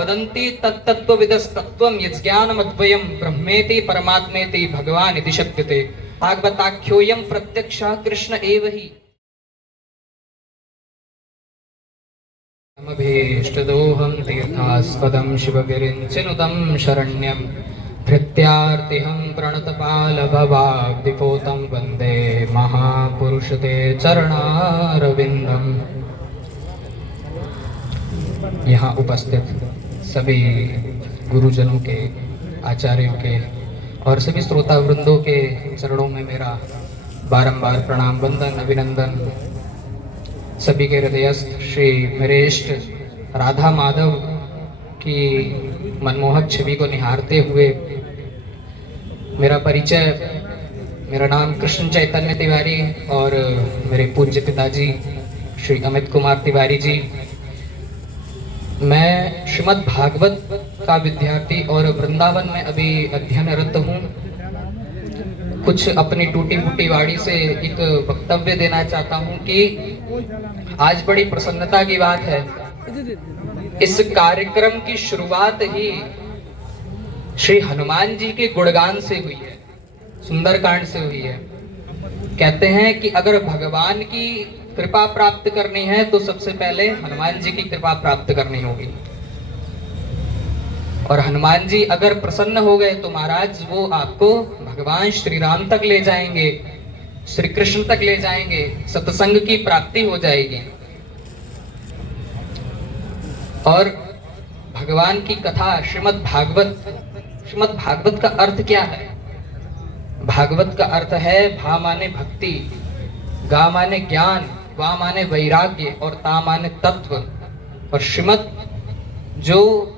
वदन्ति तत्तत्त्वविदस्तत्त्वं यज्ञानमद्वयं ब्रह्मेति परमात्मेति भगवान् इति शक्यते। भागवताख्योऽयं प्रत्यक्षः कृष्ण एव हि। नमभीष्टदोहं तीर्थास्पदं शिवगिरिञ्चिनुतं शरण्यं धृत्यार्तिहं प्रणतपालभवाब्धिपोतं वन्दे महापुरुषते चरणारविन्दम्। यहाँ उपस्थित सभी गुरुजनों के, आचार्यों के और सभी श्रोता वृंदों के चरणों में मेरा बारंबार प्रणाम, वंदन, अभिनंदन। सभी के हृदयस्थ श्री मेरे इष्ट राधा माधव की मनमोहक छवि को निहारते हुए मेरा परिचय, मेरा नाम कृष्ण चैतन्य तिवारी और मेरे पूज्य पिताजी श्री अमित कुमार तिवारी जी। मैं श्रीमद् भागवत का विद्यार्थी और वृंदावन में अभी अध्ययनरत हूँ। कुछ अपनी टूटी फूटी वाणी से एक वक्तव्य देना चाहता हूँ कि आज बड़ी प्रसन्नता की बात है, इस कार्यक्रम की शुरुआत ही श्री हनुमान जी के गुणगान से हुई है, सुंदरकांड से हुई है। कहते हैं कि अगर भगवान की कृपा प्राप्त करनी है तो सबसे पहले हनुमान जी की कृपा प्राप्त करनी होगी, और हनुमान जी अगर प्रसन्न हो गए तो महाराज वो आपको भगवान श्री राम तक ले जाएंगे, श्री कृष्ण तक ले जाएंगे, सत्संग की प्राप्ति हो जाएगी। और भगवान की कथा श्रीमद् भागवत का अर्थ क्या है? भागवत का अर्थ है भा माने भक्ति, गा माने ज्ञान, वा माने वैराग्य और ता माने तत्व। और श्रीमद् जो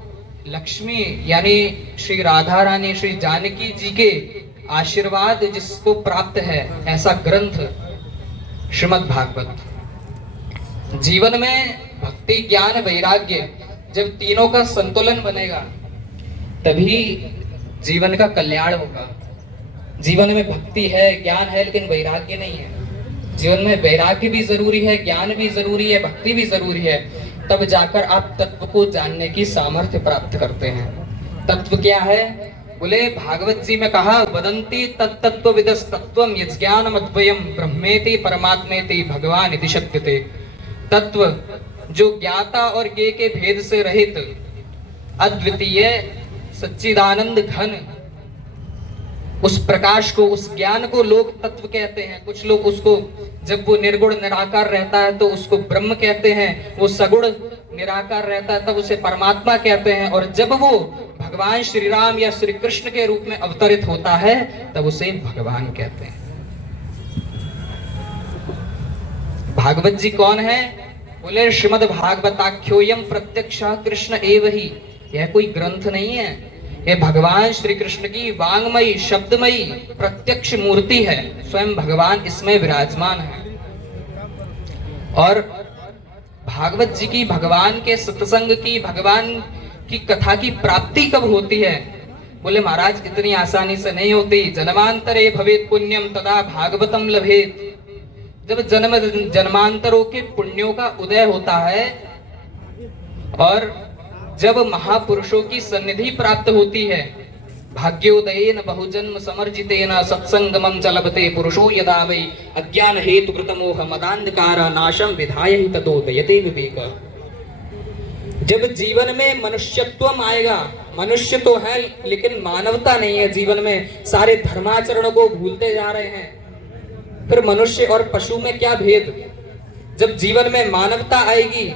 लक्ष्मी यानी श्री राधा रानी, श्री जानकी जी के आशीर्वाद जिसको प्राप्त है, ऐसा ग्रंथ श्रीमद् भागवत। जीवन में भक्ति, ज्ञान, वैराग्य जब तीनों का संतुलन बनेगा तभी जीवन का कल्याण होगा। जीवन में भक्ति है, ज्ञान है, लेकिन वैराग्य नहीं है। जीवन में वैराग्य भी जरूरी है, ज्ञान भी जरूरी है, भक्ति भी जरूरी है, तब जाकर आप तत्व को जानने की सामर्थ्य प्राप्त करते हैं। तत्व क्या है? बोले भागवत जी में कहा, वदन्ति तत्तत्त्वविदस्तत्त्वं यज्ञानमद्वयं ब्रह्मेति परमात्मेति भगवान् इति शक्यते। तत्व जो ज्ञाता और ज्ञेय के भेद से रहित अद्वितीय सच्चिदानंद घन, उस प्रकाश को, उस ज्ञान को लोग तत्व कहते हैं। कुछ लोग उसको, जब वो निर्गुण निराकार रहता है तो उसको ब्रह्म कहते हैं, वो सगुण निराकार रहता है तब उसे परमात्मा कहते हैं, और जब वो भगवान श्री राम या श्री कृष्ण के रूप में अवतरित होता है तब उसे भगवान कहते हैं। भागवत जी कौन है? बोले श्रीमद् भागवताख्योऽयं प्रत्यक्षः कृष्ण एव हि। यह कोई ग्रंथ नहीं है, ये भगवान श्री कृष्ण की वांगमयी, शब्दमयी प्रत्यक्ष मूर्ति है। स्वयं भगवान इसमें विराजमान है। और भागवत जी की, भगवान के सत्संग की, भगवान की कथा की प्राप्ति कब होती है? बोले महाराज इतनी आसानी से नहीं होती। जन्मांतरे भवेत् पुण्यम तदा भागवतम लभेत। जब जन्मांतरों के पुण्यों का उदय होता है और जब महापुरुषों की सन्निधि प्राप्त होती है, भाग्योदयेन बहुजन्म समर्जितेन सत्संगमं च लभते पुरुषो यदा वै अज्ञान हेतु कृतमोह मदान्धकार नाशम विधाय हि तदोदयते विवेक। जब जीवन में मनुष्यत्व आएगा, मनुष्य तो है लेकिन मानवता नहीं है जीवन में, सारे धर्माचरण को भूलते जा रहे हैं। फिर मनुष्य और पशु में क्या भेद? जब जीवन में मानवता आएगी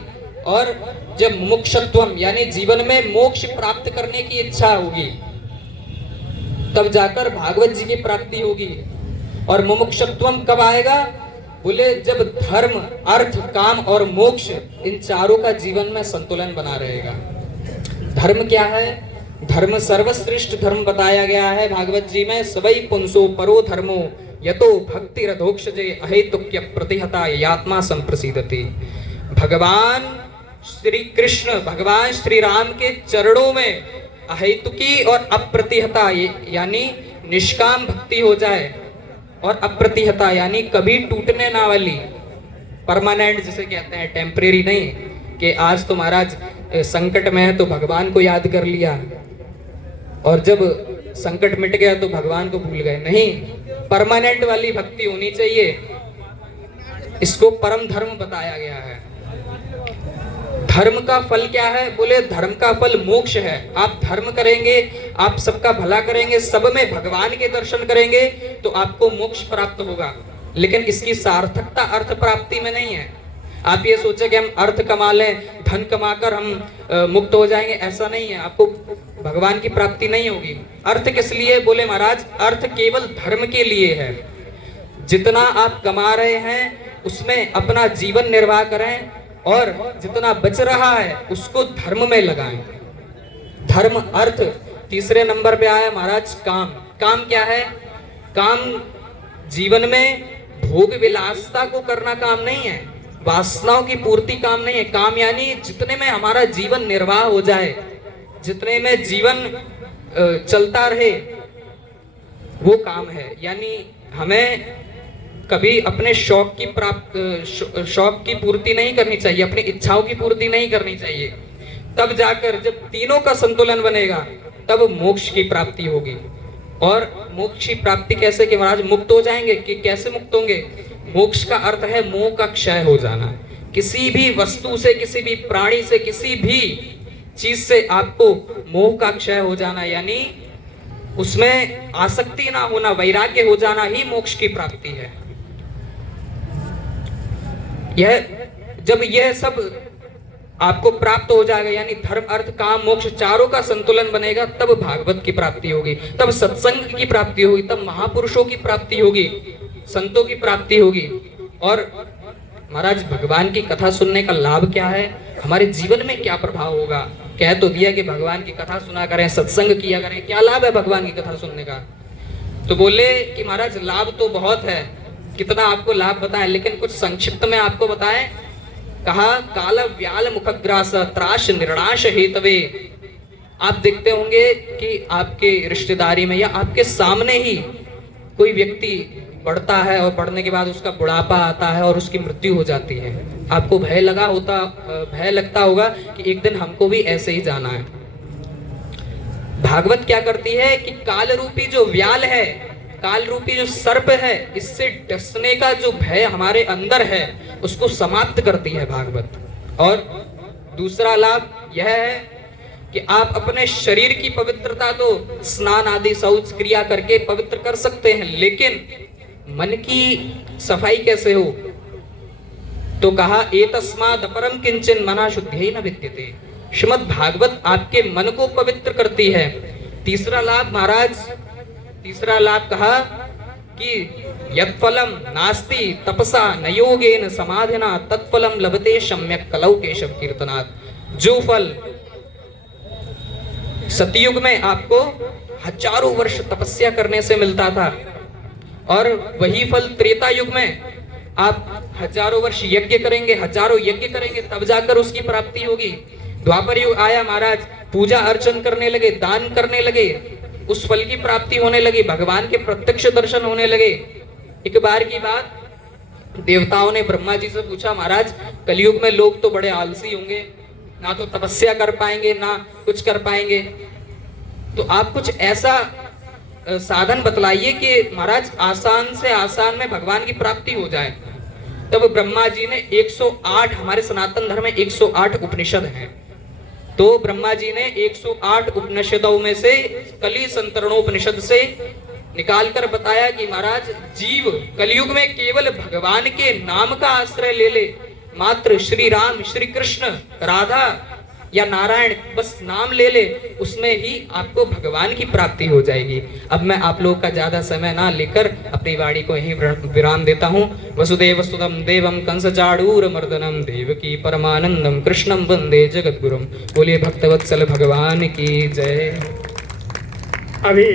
और जब मुमुक्षुत्वम यानी जीवन में मोक्ष प्राप्त करने की इच्छा होगी, तब जाकर भागवत जी की प्राप्ति होगी। और मुमुक्षुत्वम कब आएगा? बोले जब धर्म, अर्थ, काम और मोक्ष, इन चारों का जीवन में संतुलन बना रहेगा। धर्म क्या है? धर्म सर्वश्रेष्ठ धर्म बताया गया है भागवत जी में। सबई पुंसो परो धर्मो यतो भक्ति रधोक्षजे अहेतुक्य प्रतिहता यात्मा संप्रसीदति। भगवान श्री कृष्ण, भगवान श्री राम के चरणों में अहेतुकी और अप्रतिहता यानी निष्काम भक्ति हो जाए, और अप्रतिहता यानी कभी टूटने ना वाली, परमानेंट जिसे कहते हैं, टेम्परेरी नहीं कि आज तो महाराज संकट में है तो भगवान को याद कर लिया, और जब संकट मिट गया तो भगवान को भूल गए। नहीं, परमानेंट वाली भक्ति होनी चाहिए। इसको परम धर्म बताया गया है। धर्म का फल क्या है? बोले धर्म का फल मोक्ष है। आप धर्म करेंगे, आप सबका भला करेंगे, सब में भगवान के दर्शन करेंगे तो आपको मोक्ष प्राप्त होगा। लेकिन इसकी सार्थकता अर्थ प्राप्ति में नहीं है। आप ये सोचे कि हम अर्थ कमा लें, धन कमाकर हम मुक्त हो जाएंगे, ऐसा नहीं है। आपको भगवान की प्राप्ति नहीं होगी। अर्थ किस लिए? बोले महाराज अर्थ केवल धर्म के लिए है। जितना आप कमा रहे हैं उसमें अपना जीवन निर्वाह करें, और जितना बच रहा है उसको धर्म में लगाएं। धर्म, अर्थ। तीसरे नंबर पे आया महाराज काम। काम क्या है? काम जीवन में भोग विलासता को करना काम नहीं है, वासनाओं की पूर्ति काम नहीं है। काम यानी जितने में हमारा जीवन निर्वाह हो जाए, जितने में जीवन चलता रहे, वो काम है। यानी हमें कभी अपने शौक की पूर्ति नहीं करनी चाहिए, अपनी इच्छाओं की पूर्ति नहीं करनी चाहिए। तब जाकर जब तीनों का संतुलन बनेगा तब मोक्ष की प्राप्ति होगी। और मोक्ष की प्राप्ति कैसे? कि महाराज मुक्त हो जाएंगे। कि कैसे मुक्त होंगे? मोक्ष का अर्थ है मोह का क्षय हो जाना। किसी भी वस्तु से, किसी भी प्राणी से, किसी भी चीज से आपको मोह का क्षय हो जाना, यानी उसमें आसक्ति ना होना, वैराग्य हो जाना ही मोक्ष की प्राप्ति है। जब यह सब आपको प्राप्त हो जाएगा, यानी धर्म, अर्थ, काम, मोक्ष चारों का संतुलन बनेगा, तब भागवत की प्राप्ति होगी, तब सत्संग की प्राप्ति होगी, तब महापुरुषों की प्राप्ति होगी, संतों की प्राप्ति होगी। और महाराज भगवान की कथा सुनने का लाभ क्या है? हमारे जीवन में क्या प्रभाव होगा? कह तो दिया कि भगवान की कथा सुना करें, सत्संग किया करें। क्या लाभ है भगवान की कथा सुनने का? तो बोले कि महाराज लाभ तो बहुत है, कितना आपको लाभ बताएं, लेकिन कुछ संक्षिप्त में आपको बताएं। कहा काल व्याल मुखग्रास त्राश निर्णाश हेतवे। आप देखते होंगे कि आपके रिश्तेदारी में या आपके सामने ही कोई व्यक्ति बढ़ता है और बढ़ने के बाद उसका बुढ़ापा आता है और उसकी मृत्यु हो जाती है। आपको भय लगता होगा कि एक दिन हमको भी ऐसे ही जाना है। भागवत क्या करती है कि काल रूपी जो व्याल है, काल रूपी जो सर्प है, इससे डसने का जो भय हमारे अंदर है उसको समाप्त करती है भागवत। और दूसरा लाभ यह है कि आप अपने शरीर की पवित्रता तो स्नान आदि शौच क्रिया करके पवित्र कर सकते हैं, लेकिन मन की सफाई कैसे हो? तो कहा एतस्माद् अपरम किंचन मना शुद्धि न विद्यते। श्रीमद् भागवत आपके मन को पवित्र करती है। तीसरा लाभ महाराज, तीसरा लाभ कहा कि यत्फलम नास्ति तपसा न योगेन समाधिना तत्फलम लभते सम्यक कलौ केशव कीर्तनात्। जो फल सतयुग में आपको हजारों वर्ष तपस्या करने से मिलता था, और वही फल त्रेता युग में आप हजारों वर्ष यज्ञ करेंगे, हजारों यज्ञ करेंगे, तब जाकर उसकी प्राप्ति होगी। द्वापर युग आया महाराज, पूजा अर्चन करने लगे, दान करने लगे, उस फल की प्राप्ति होने लगी, भगवान के प्रत्यक्ष दर्शन होने लगे। एक बार की बात, देवताओं ने ब्रह्मा जी से पूछा, महाराज कलयुग में लोग तो बड़े आलसी होंगे, ना तो तपस्या कर पाएंगे ना कुछ कर पाएंगे, तो आप कुछ ऐसा साधन बतलाइए कि महाराज आसान से आसान में भगवान की प्राप्ति हो जाए। तब ब्रह्मा जी ने 108, हमारे सनातन धर्म में 108 उपनिषद हैं, तो ब्रह्मा जी ने 108 उपनिषदों में से कली संतरणोपनिषद से निकालकर बताया कि महाराज जीव कलयुग में केवल भगवान के नाम का आश्रय ले ले, मात्र श्री राम, श्री कृष्ण, राधा या नारायण, बस नाम ले ले, उसमें ही आपको भगवान की प्राप्ति हो जाएगी। अब मैं आप लोगों का ज्यादा समय ना लेकर अपनी वाणी को यहीं विराम देता हूँ। वसुदेव सुतम देवम कंस चाणूर मर्दनम देवकी परमानंदम कृष्णम वंदे जगद्गुरुम। बोलिए भक्तवत्सल भगवान की जय। अभी